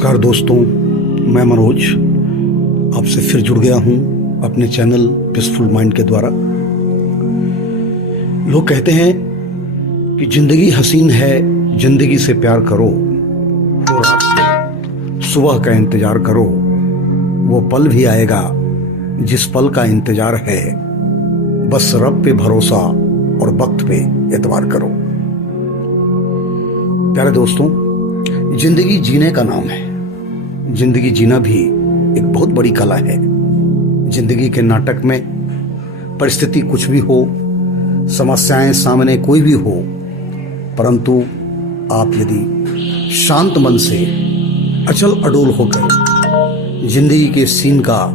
नमस्कार दोस्तों, मैं मनोज आपसे फिर जुड़ गया हूं अपने चैनल पीसफुल माइंड के द्वारा। लोग कहते हैं कि जिंदगी हसीन है, जिंदगी से प्यार करो, तो रात सुबह का इंतजार करो, वो पल भी आएगा जिस पल का इंतजार है, बस रब पे भरोसा और वक्त पे एतबार करो। प्यारे दोस्तों, जिंदगी जीने का नाम है। जिंदगी जीना भी एक बहुत बड़ी कला है। जिंदगी के नाटक में परिस्थिति कुछ भी हो, समस्याएं सामने कोई भी हो, परंतु आप यदि शांत मन से अचल अडोल होकर जिंदगी के सीन का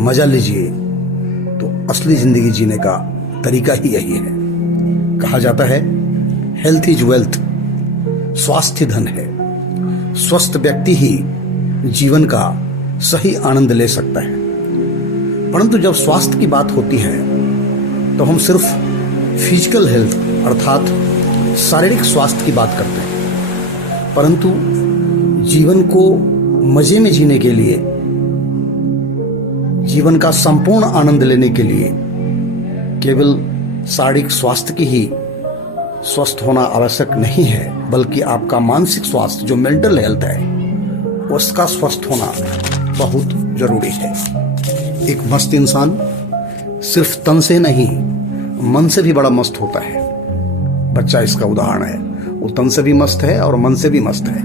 मजा लीजिए तो असली जिंदगी जीने का तरीका ही यही है। कहा जाता है हेल्थ इज वेल्थ, स्वास्थ्य धन है। स्वस्थ व्यक्ति ही जीवन का सही आनंद ले सकता है। परंतु जब स्वास्थ्य की बात होती है तो हम सिर्फ फिजिकल हेल्थ अर्थात शारीरिक स्वास्थ्य की बात करते हैं, परंतु जीवन को मजे में जीने के लिए, जीवन का संपूर्ण आनंद लेने के लिए केवल शारीरिक स्वास्थ्य की ही स्वस्थ होना आवश्यक नहीं है, बल्कि आपका मानसिक स्वास्थ्य जो मेंटल हेल्थ है उसका स्वस्थ होना बहुत जरूरी है। एक मस्त इंसान सिर्फ तन से नहीं मन से भी बड़ा मस्त होता है। बच्चा इसका उदाहरण है। वो तन से भी मस्त है और मन से भी मस्त है,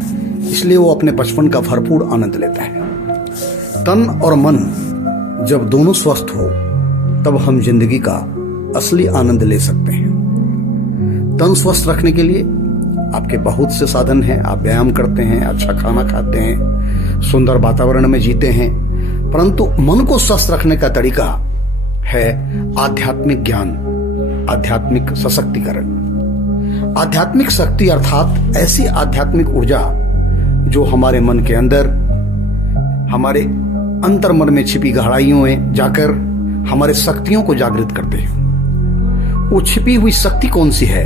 इसलिए वो अपने बचपन का भरपूर आनंद लेता है। तन और मन जब दोनों स्वस्थ हो तब हम जिंदगी का असली आनंद ले सकते हैं। तन स्वस्थ रखने के लिए आपके बहुत से साधन हैं। आप व्यायाम करते हैं, अच्छा खाना खाते हैं, सुंदर वातावरण में जीते हैं, परंतु मन को स्वस्थ रखने का तरीका है आध्यात्मिक ज्ञान, आध्यात्मिक सशक्तिकरण। आध्यात्मिक शक्ति अर्थात ऐसी आध्यात्मिक ऊर्जा जो हमारे मन के अंदर, हमारे अंतर मन में छिपी गहराइयों में जाकर हमारे शक्तियों को जागृत करते हैं। वो छिपी हुई शक्ति कौन सी है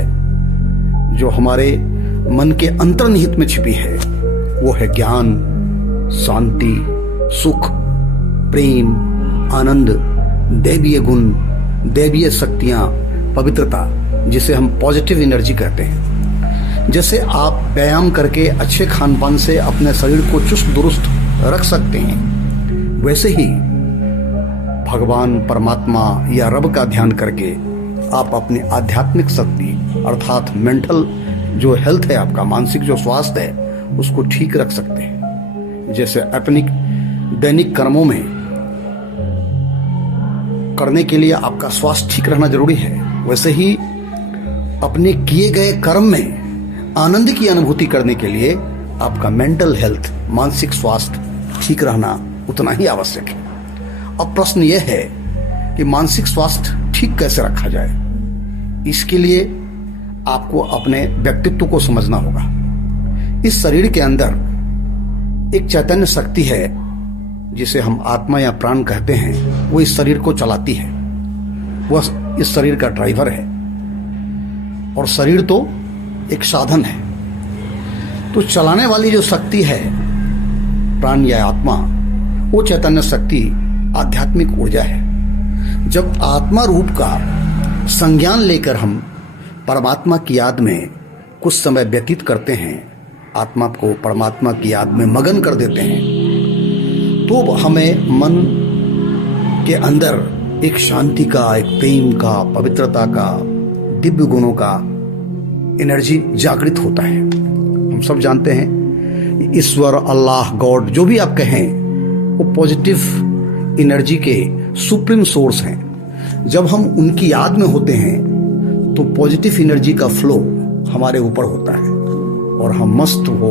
जो हमारे मन के अंतर्निहित में छिपी है? वो है ज्ञान, शांति, सुख, प्रेम, आनंद, दैवीय गुण, दैवीय शक्तियां, पवित्रता, जिसे हम पॉजिटिव एनर्जी कहते हैं। जैसे आप व्यायाम करके अच्छे खान पान से अपने शरीर को चुस्त दुरुस्त रख सकते हैं, वैसे ही भगवान, परमात्मा या रब का ध्यान करके आप अपनी आध्यात्मिक शक्ति अर्थात मेंटल जो हेल्थ है, आपका मानसिक जो स्वास्थ्य है, उसको ठीक रख सकते हैं। जैसे अपनी दैनिक कर्मों में करने के लिए आपका स्वास्थ्य ठीक रहना जरूरी है, वैसे ही अपने किए गए कर्म में आनंद की अनुभूति करने के लिए आपका मेंटल हेल्थ, मानसिक स्वास्थ्य ठीक रहना उतना ही आवश्यक है। अब प्रश्न यह है कि मानसिक स्वास्थ्य ठीक कैसे रखा जाए। इसके लिए आपको अपने व्यक्तित्व को समझना होगा। इस शरीर के अंदर एक चैतन्य शक्ति है जिसे हम आत्मा या प्राण कहते हैं। वो इस शरीर को चलाती है, वह इस शरीर का ड्राइवर है, और शरीर तो एक साधन है। तो चलाने वाली जो शक्ति है, प्राण या आत्मा, वो चैतन्य शक्ति आध्यात्मिक ऊर्जा है। जब आत्मा रूप का संज्ञान लेकर हम परमात्मा की याद में कुछ समय व्यतीत करते हैं, आत्मा को परमात्मा की याद में मगन कर देते हैं, तो हमें मन के अंदर एक शांति का, एक प्रेम का, पवित्रता का, दिव्य गुणों का एनर्जी जागृत होता है। हम सब जानते हैं ईश्वर, अल्लाह, गॉड, जो भी आप कहें, वो पॉजिटिव एनर्जी के सुप्रीम सोर्स हैं। जब हम उनकी याद में होते हैं तो पॉजिटिव एनर्जी का फ्लो हमारे ऊपर होता है और हम मस्त हो,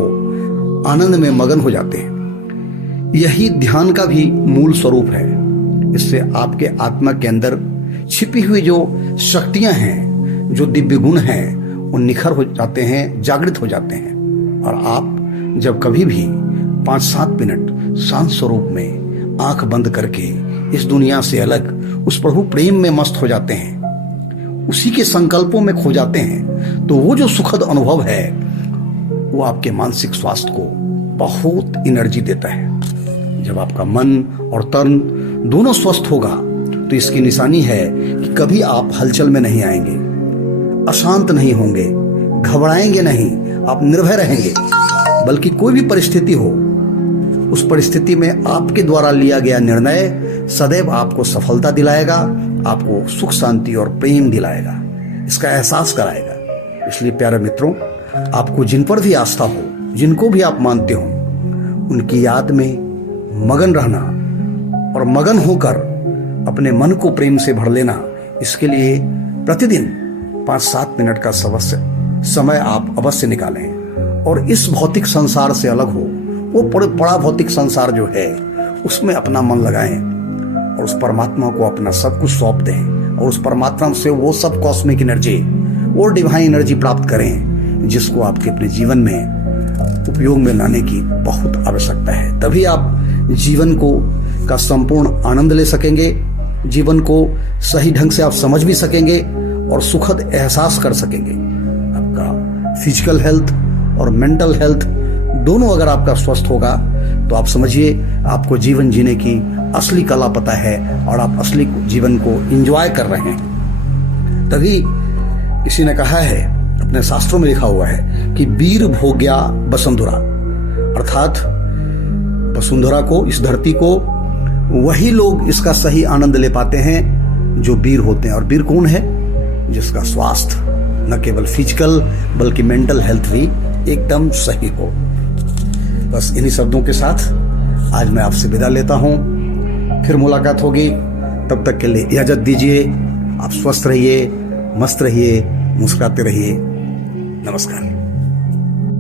आनंद में मगन हो जाते हैं। यही ध्यान का भी मूल स्वरूप है। इससे आपके आत्मा के अंदर छिपी हुई जो शक्तियां हैं, जो दिव्य गुण हैं, वो निखर हो जाते हैं, जागृत हो जाते हैं। और आप जब कभी भी 5-7 मिनट शांत स्वरूप में आंख बंद करके इस दुनिया से अलग उस प्रभु प्रेम में मस्त हो जाते हैं, उसी के संकल्पों में खो जाते हैं, तो वो जो सुखद अनुभव है वो आपके मानसिक स्वास्थ्य को बहुत एनर्जी देता है। जब आपका मन और तन दोनों स्वस्थ होगा तो इसकी निशानी है कि कभी आप हलचल में नहीं आएंगे, अशांत नहीं होंगे, घबराएंगे नहीं, आप निर्भय रहेंगे। बल्कि कोई भी परिस्थिति हो, उस परिस्थिति में आपके द्वारा लिया गया निर्णय सदैव आपको सफलता दिलाएगा, आपको सुख शांति और प्रेम दिलाएगा, इसका एहसास कराएगा। इसलिए प्यारे मित्रों, आपको जिन पर भी आस्था हो, जिनको भी आप मानते हो, उनकी याद में मगन रहना और मगन होकर अपने मन को प्रेम से भर लेना, इसके लिए प्रतिदिन 5-7 मिनट का समय आप अवश्य निकालें और इस भौतिक संसार से अलग हो, वो बड़ा भौतिक संसार जो है उसमें अपना मन लगाएं और उस परमात्मा को अपना सब कुछ सौंप दें और उस परमात्मा से वो सब कॉस्मिक एनर्जी, वो डिवाइन एनर्जी प्राप्त करें जिसको आपके अपने जीवन में उपयोग में लाने की बहुत आवश्यकता है। तभी आप जीवन को का संपूर्ण आनंद ले सकेंगे, जीवन को सही ढंग से आप समझ भी सकेंगे और सुखद एहसास कर सकेंगे। आपका फिजिकल हेल्थ और मेंटल हेल्थ दोनों अगर आपका स्वस्थ होगा तो आप समझिए आपको जीवन जीने की असली कला पता है और आप असली जीवन को एंजॉय कर रहे हैं। तभी किसी ने कहा है, अपने शास्त्रों में लिखा हुआ है कि वीर भोग्या वसुंधरा, अर्थात वसुंधरा को, इस धरती को वही लोग इसका सही आनंद ले पाते हैं जो वीर होते हैं। और वीर कौन है? जिसका स्वास्थ्य न केवल फिजिकल बल्कि मेंटल हेल्थ भी एकदम सही हो। बस इन्हीं शब्दों के साथ आज मैं आपसे विदा लेता हूं। फिर मुलाकात होगी, तब तक के लिए इजाजत दीजिए। आप स्वस्थ रहिए, मस्त रहिए, मुस्कुराते रहिए। नमस्कार।